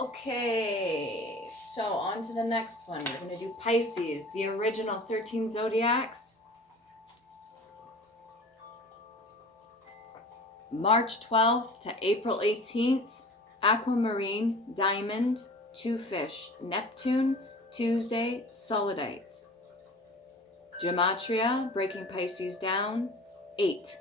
Okay, so on to the next one. We're going to do Pisces, the original 13 zodiacs. March 12th to April 18th, Aquamarine, Diamond, 2 fish, Neptune, Tuesday, Solidite. Gematria, breaking Pisces down, 8.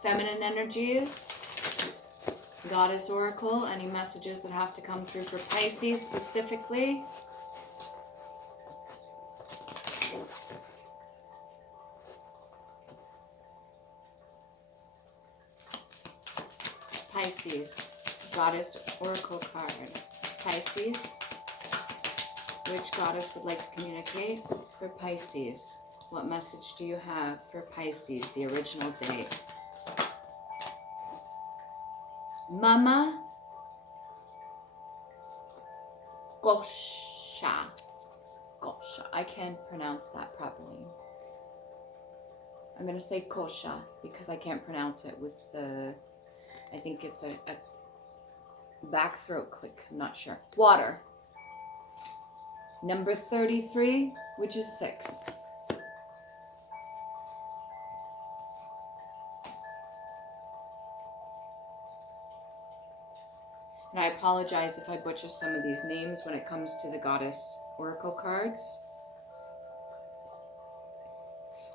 Feminine energies, Goddess Oracle, any messages that have to come through for Pisces specifically. Pisces, Goddess Oracle card. Pisces, which goddess would like to communicate for Pisces? What message do you have for Pisces, the original date? Mama Gosha. Gosha. I can't pronounce that properly. I'm going to say Kosha because I can't pronounce it with the... I think it's a back throat click. I'm not sure. Water. Number 33, which is 6. And I apologize if I butcher some of these names when it comes to the Goddess Oracle cards.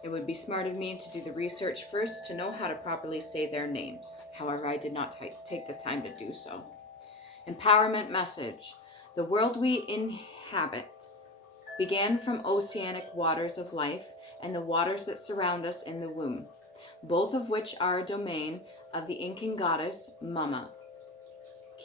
It would be smart of me to do the research first to know how to properly say their names. However, I did not take the time to do so. Empowerment message. The world we inhabit began from oceanic waters of life and the waters that surround us in the womb, both of which are a domain of the Incan goddess Mama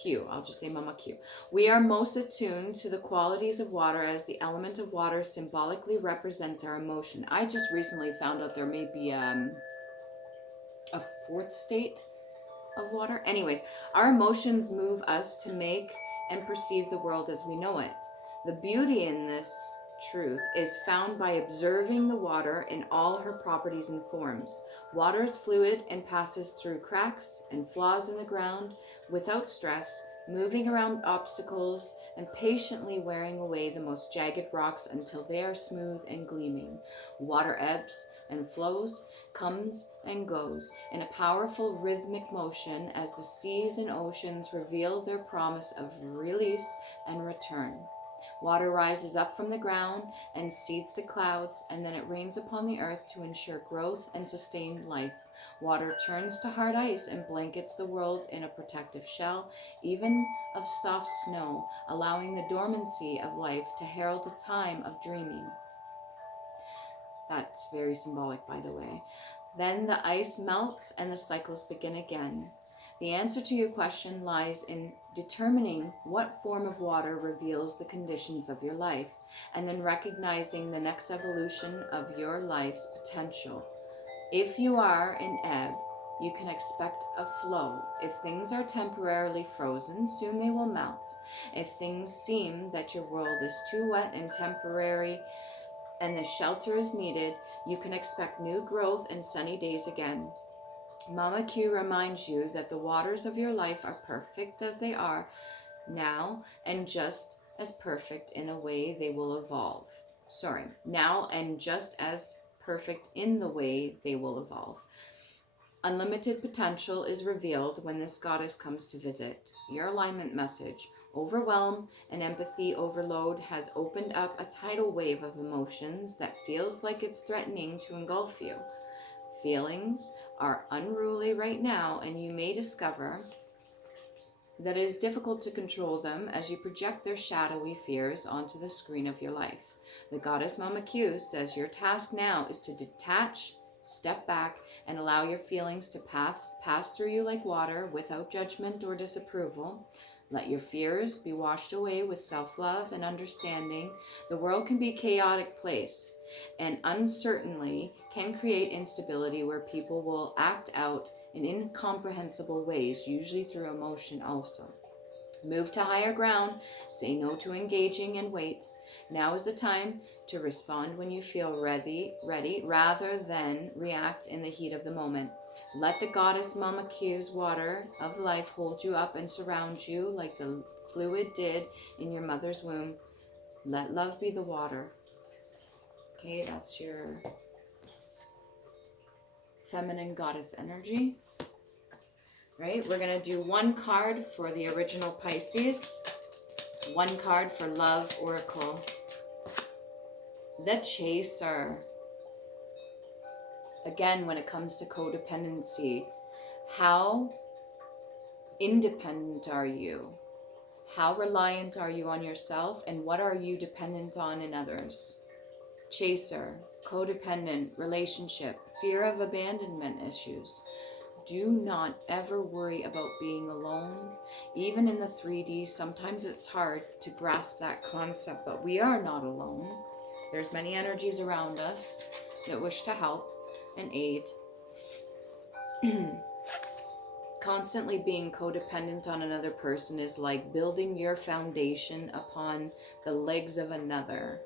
Q. I'll just say Mama Q. We are most attuned to the qualities of water as the element of water symbolically represents our emotion. I just recently found out there may be a 4th state of water. Anyways, our emotions move us to make and perceive the world as we know it. The beauty in this truth is found by observing the water in all her properties and forms. Water is fluid and passes through cracks and flaws in the ground without stress, moving around obstacles and patiently wearing away the most jagged rocks until they are smooth and gleaming. Water ebbs and flows, comes and goes in a powerful rhythmic motion as the seas and oceans reveal their promise of release and return. Water rises up from the ground and seeds the clouds, and then it rains upon the earth to ensure growth and sustained life. Water turns to hard ice and blankets the world in a protective shell, even of soft snow, allowing the dormancy of life to herald a time of dreaming. That's very symbolic, by the way. Then the ice melts and the cycles begin again. The answer to your question lies in determining what form of water reveals the conditions of your life, and then recognizing the next evolution of your life's potential. If you are in ebb, you can expect a flow. If things are temporarily frozen, soon they will melt. If things seem that your world is too wet and temporary and the shelter is needed, you can expect new growth and sunny days again. Mama Q reminds you that the waters of your life are perfect as they are now and just as perfect in a way they will evolve. Now and just as perfect in the way they will evolve. Unlimited potential is revealed when this goddess comes to visit. Your alignment message. Overwhelm and empathy overload has opened up a tidal wave of emotions that feels like it's threatening to engulf you. Feelings are unruly right now, and you may discover that it is difficult to control them as you project their shadowy fears onto the screen of your life. The goddess Mama Q says your task now is to detach, step back, and allow your feelings to pass through you like water without judgment or disapproval. Let your fears be washed away with self-love and understanding. The world can be a chaotic place, and uncertainty can create instability where people will act out in incomprehensible ways, usually through emotion also. Move to higher ground, say no to engaging, and wait. Now is the time to respond when you feel ready rather than react in the heat of the moment. Let the goddess Mama Q's water of life hold you up and surround you like the fluid did in your mother's womb. Let love be the water. Okay, that's your feminine goddess energy. Right, we're going to do one card for the original Pisces, one card for Love Oracle. The Chaser. Again, when it comes to codependency, how independent are you? How reliant are you on yourself, and what are you dependent on in others? Chaser, codependent, relationship, fear of abandonment issues. Do not ever worry about being alone. Even in the 3D, sometimes it's hard to grasp that concept, but we are not alone. There's many energies around us that wish to help and aid. Constantly being codependent on another person is like building your foundation upon the legs of another.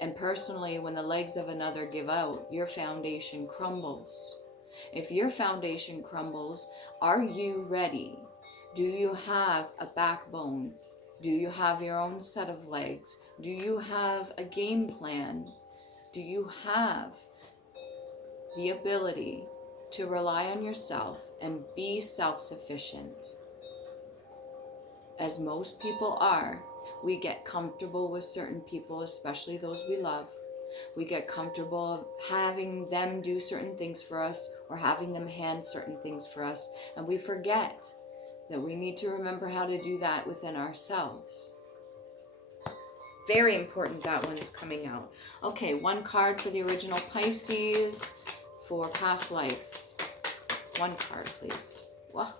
And personally, when the legs of another give out, your foundation crumbles. If your foundation crumbles, are you ready? Do you have a backbone? Do you have your own set of legs? Do you have a game plan? Do you have the ability to rely on yourself and be self-sufficient? As most people are, we get comfortable with certain people, especially those we love. We get comfortable having them do certain things for us or having them hand certain things for us. And we forget that we need to remember how to do that within ourselves. Very important that one's coming out. Okay, one card for the original Pisces for past life. One card, please. Wow.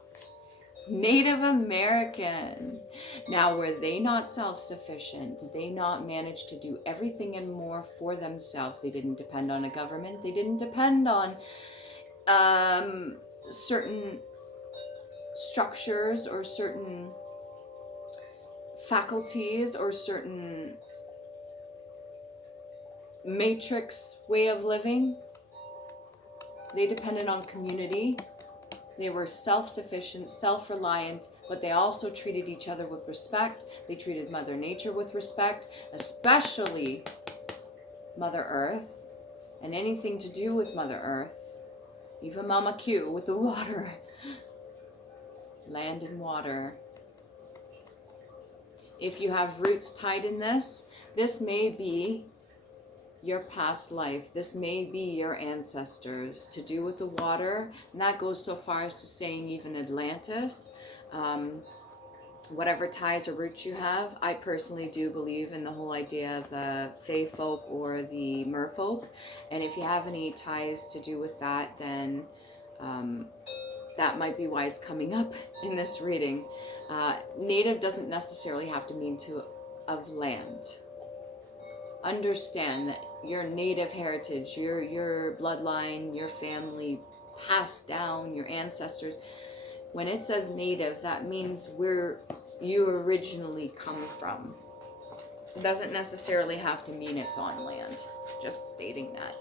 Native American. Now, were they not self-sufficient? Did they not manage to do everything and more for themselves? They didn't depend on a government. They didn't depend on certain structures or certain faculties or certain matrix way of living. They depended on community. They were self-sufficient, self-reliant, but they also treated each other with respect. They treated Mother Nature with respect, especially Mother Earth and anything to do with Mother Earth. Even Mama Q with the water. Land and water. If you have roots tied in this, this may be your past life. This may be your ancestors to do with the water. And that goes so far as to saying even Atlantis. Whatever ties or roots you have. I personally do believe in the whole idea of the Fae folk or the merfolk. And if you have any ties to do with that, then that might be why it's coming up in this reading. Native doesn't necessarily have to mean of land. Understand that your native heritage, your bloodline, your family passed down, your ancestors. When it says native, that means where you originally come from. It doesn't necessarily have to mean it's on land. Just stating that.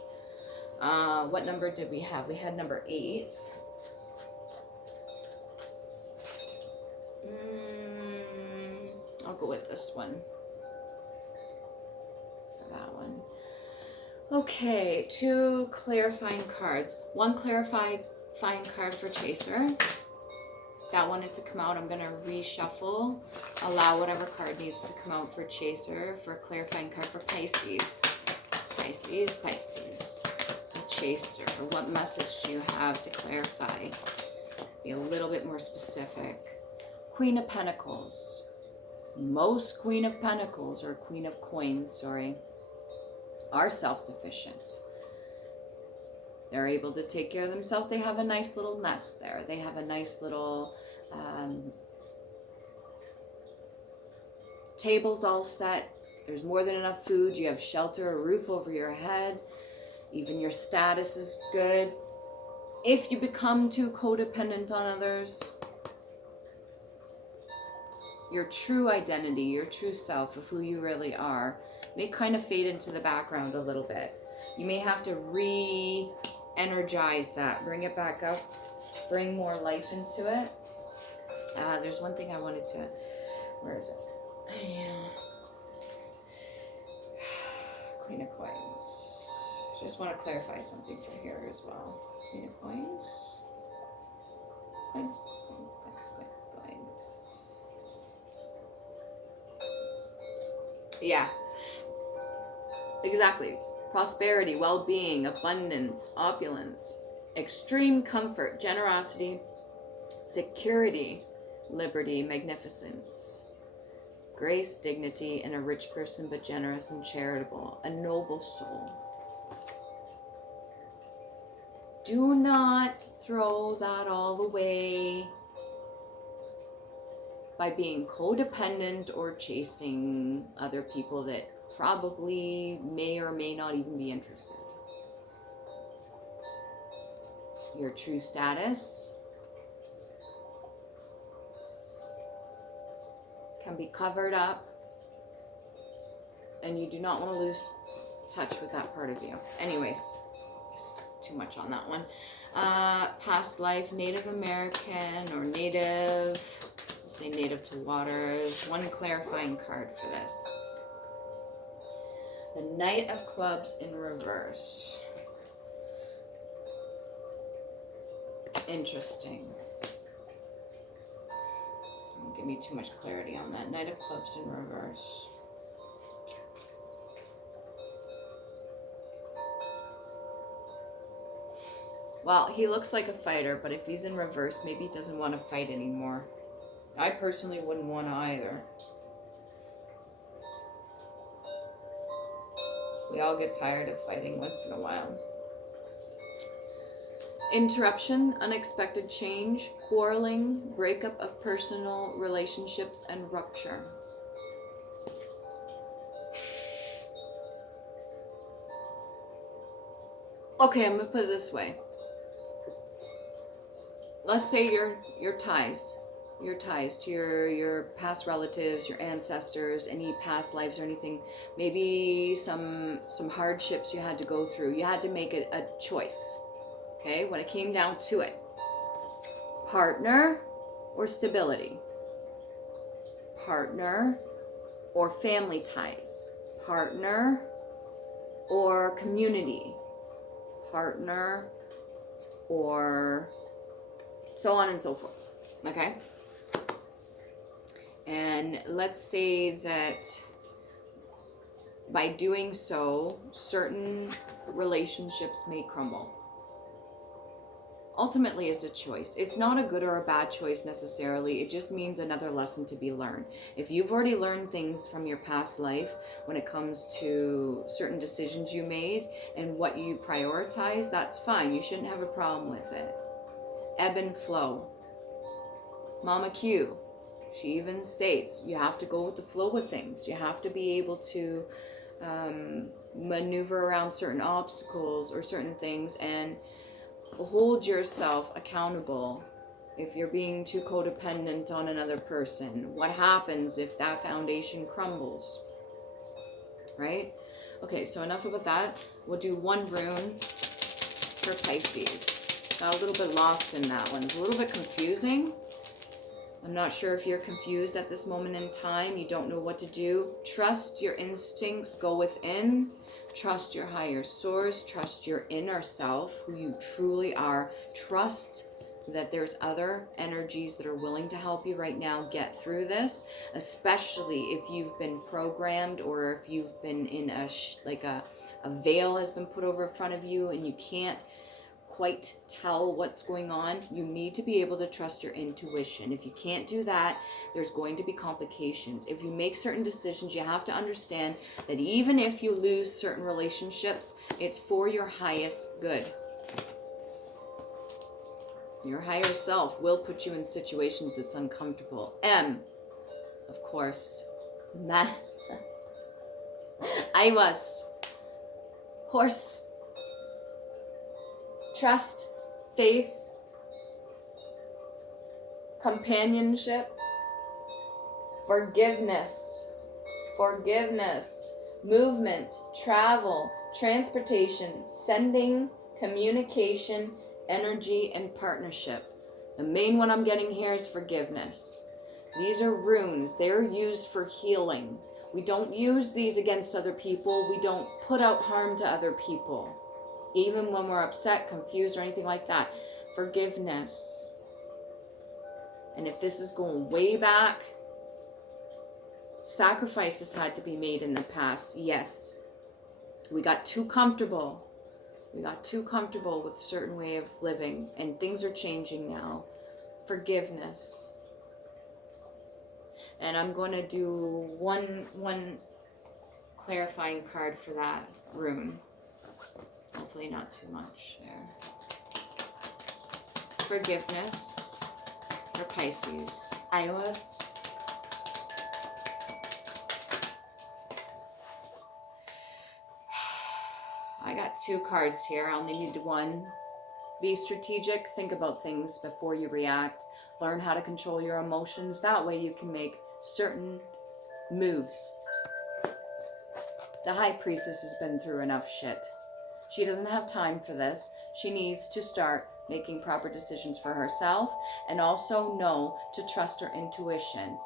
What number did we have? We had number 8. I'll go with this one. That one. Okay, 2 clarifying cards. One clarifying card for Chaser. That wanted to come out. I'm going to reshuffle. Allow whatever card needs to come out for Chaser. For a clarifying card for Pisces. Pisces. The Chaser. What message do you have to clarify? Be a little bit more specific. Queen of Pentacles. Most Queen of Pentacles, or Queen of Coins, sorry, are self-sufficient. They're able to take care of themselves. They have a nice little nest there. They have a nice little tables all set. There's more than enough food. You have shelter, a roof over your head. Even your status is good. If you become too codependent on others, your true identity, your true self of who you really are, may kind of fade into the background a little bit. You may have to re-energize that, bring it back up, bring more life into it. There's one thing I wanted to, where is it? Queen of Coins. Just want to clarify something for here as well. Queen of Coins. Coins. Yeah, exactly. Prosperity, well-being, abundance, opulence, extreme comfort, generosity, security, liberty, magnificence, grace, dignity, and a rich person but generous and charitable, a noble soul. Do not throw that all away by being codependent or chasing other people that probably may or may not even be interested. Your true status can be covered up, and you do not want to lose touch with that part of you. Anyways, I stuck too much on that one. Past life, Native American or Native, let's say Native to waters. One clarifying card for this. The Knight of Clubs in reverse. Interesting. Don't give me too much clarity on that. Knight of Clubs in reverse. Well, he looks like a fighter, but if he's in reverse, maybe he doesn't want to fight anymore. I personally wouldn't want to either. We all get tired of fighting once in a while. Interruption, unexpected change, quarreling, breakup of personal relationships, and rupture. Okay, I'm going to put it this way. Let's say your ties to your past relatives, your ancestors, any past lives or anything, maybe some hardships you had to go through. You had to make a choice. Okay, when it came down to it, partner or stability, partner or family ties, partner or community, partner or so on and so forth. Okay, and let's say that by doing so, certain relationships may crumble. Ultimately, it's a choice. It's not a good or a bad choice necessarily. It just means another lesson to be learned. If you've already learned things from your past life when it comes to certain decisions you made and what you prioritize, that's fine. You shouldn't have a problem with it. Ebb and flow. Mama Q, she even states you have to go with the flow with things. You have to be able to maneuver around certain obstacles or certain things and hold yourself accountable. If you're being too codependent on another person, what happens if that foundation crumbles? Right? Okay, so enough about that. We'll do one rune for Pisces. Got a little bit lost in that one. It's a little bit confusing. I'm not sure if you're confused at this moment in time. You don't know what to do. Trust your instincts. Go within. Trust your higher source. Trust your inner self, who you truly are. Trust that there's other energies that are willing to help you right now get through this, especially if you've been programmed or if you've been in a veil has been put over in front of you and you can't quite tell what's going on. You need to be able to trust your intuition. If you can't do that, there's going to be complications. If you make certain decisions, you have to understand that even if you lose certain relationships, it's for your highest good. Your higher self will put you in situations that's uncomfortable. Of course, I was horse. Trust, faith, companionship, forgiveness, movement, travel, transportation, sending, communication, energy, and partnership. The main one I'm getting here is forgiveness. These are runes. They're used for healing. We don't use these against other people. We don't put out harm to other people, even when we're upset, confused, or anything like that. Forgiveness. And if this is going way back, sacrifices had to be made in the past. Yes. We got too comfortable. We got too comfortable with a certain way of living, and things are changing now. Forgiveness. And I'm going to do one clarifying card for that rune. Hopefully not too much there. Forgiveness for Pisces. Iowas. I got 2 cards here. I'll need one. Be strategic. Think about things before you react. Learn how to control your emotions. That way you can make certain moves. The High Priestess has been through enough shit. She doesn't have time for this. She needs to start making proper decisions for herself, and also know to trust her intuition.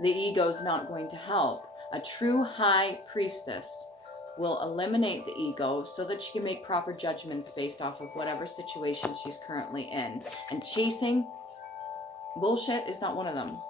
The ego's not going to help. A true High Priestess will eliminate the ego so that she can make proper judgments based off of whatever situation she's currently in. And chasing bullshit is not one of them.